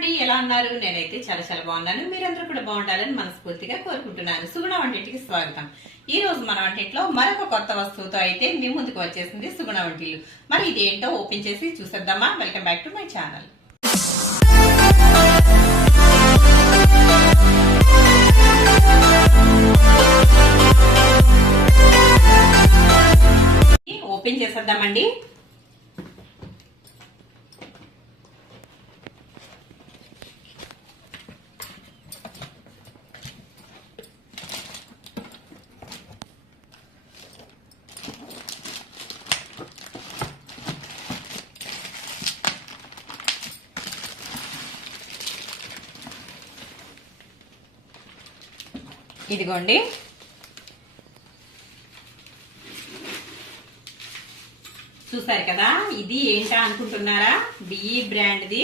అండి, ఎలా ఉన్నారు? నేనైతే చాలా చాలా బాగున్నాను. మీరందరూ కూడా బాగుండాలని మనస్ఫూర్తిగా కోరుకుంటున్నాను. సుగుణ వంటింటికి స్వాగతం. ఈ రోజు మన వంటింట్లో మరొక కొత్త వస్తువుతో అయితే మీ ముందుకు వచ్చేసింది సుగుణ వంటిల్లు. మరి ఇది ఏంటో ఓపెన్ చేసి చూసేద్దామా? Welcome back to my channel. Open చేసేద్దామండి. ఇదిగోండి, చూసారు కదా, ఇది ఏంటా అనుకుంటున్నారా? బిఈ బ్రాండ్ది